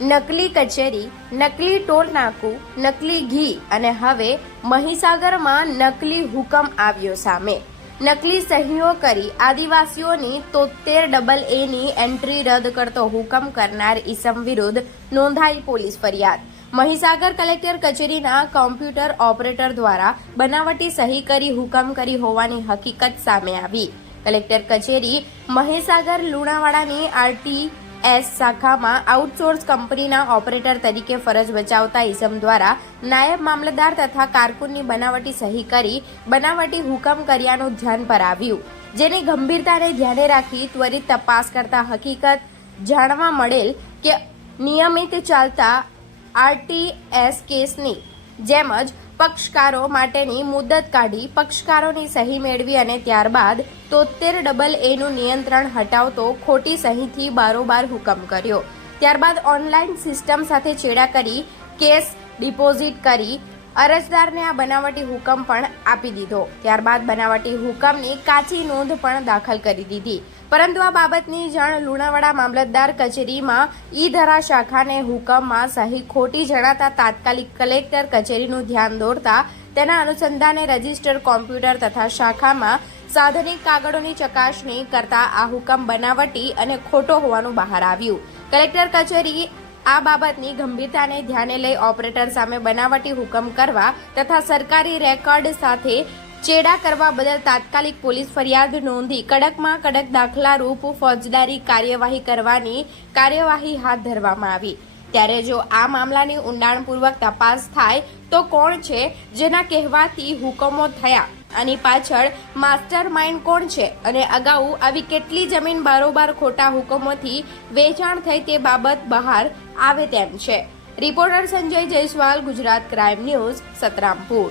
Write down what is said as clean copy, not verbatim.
નકલી કચેરી, નકલી ટોલ નાકું, નકલી ઘી અને હવે મહીસાગરમાં નકલી હુકમ આવ્યો સામે. નકલી સહીઓ કરી આદિવાસીઓની 73AA એન્ટ્રી રદ કરતો હુકમ કરનાર ઈસમ વિરુદ્ધ નોંધાઈ પોલીસ ફરિયાદ. મહીસાગર કલેક્ટર કચેરીના કોમ્પ્યુટર ઓપરેટર દ્વારા બનાવટી સહી કરી હુકમ કરી હોવાની હકીકત સામે આવી. કલેક્ટર કચેરી મહીસાગર લુણાવાડાની RTS શાખામાં આઉટસોર્સ કંપનીના ઓપરેટર તરીકે ફરજ બજાવતા ઈસમ દ્વારા નાયબ મામલતદાર તથા કારકુનની બનાવટી સહી કરી બનાવટી હુકમ કર્યાનું ધ્યાન પર આવ્યું, જેની ગંભીરતાને ધ્યાને રાખી ત્વરિત તપાસ કરતા હકીકત જાણવા મળેલ કે નિયમિત ચાલતા RTS કેસની જેમ જ પક્ષકારો માટેની મુદત કાઢી પક્ષકારોની સહી મેળવી અને ત્યારબાદ 73AA નિયંત્રણ હટાવતો ખોટી સહીથી બારોબાર હુકમ કર્યો. ત્યારબાદ ઓનલાઈન સિસ્ટમ સાથે ચેડા કરી કેસ ડિપોઝિટ કરી અરજદારને આ બનાવટી હુકમ પણ આપી દીધો. ત્યારબાદ બનાવટી હુકમની કાચી નોંધ પણ દાખલ કરી દીધી. પરંતુ આ બાબતની જાણ લુણાવાડા મામલતદાર કચેરીમાં ઈ-ધરા શાખાને હુકમમાં સહી ખોટી જણાતા તાત્કાલિક કલેક્ટર કચેરીનું ધ્યાન દોરતા તેના અનુસંધાને રજિસ્ટર કોમ્પ્યુટર તથા શાખામાં સાધનિક કાગળોની ચકાસણી કરતા આ હુકમ બનાવટી અને ખોટો હોવાનું બહાર આવ્યું. કલેક્ટર કચેરી આ બાબતની ગંભીરતાને ધ્યાને લઈ ઓપરેટર સામે બનાવટી હુકમ કરવા તથા સરકારી રેકોર્ડ સાથે ચેડા કરવા બદલ તાત્કાલિક પોલીસ ફરિયાદ નોંધી કડકમાં કડક દાખલારૂપ ફોજદારી કાર્યવાહી કરવાની કાર્યવાહી હાથ ધરવામાં આવી. ત્યારે જો આ મામલાની ઊંડાણપૂર્વક તપાસ થાય તો કોણ છે જેના કહેવાથી હુકમો થયા, આની પાછળ માસ્ટર માઇન્ડ કોણ છે અને અગાઉ આવી કેટલી જમીન બારોબાર ખોટા હુકમોથી વેચાણ થઈ તે બાબત બહાર આવે તેમ છે. Reporter Sanjay Jaiswal, Gujarat crime news, Santrampur.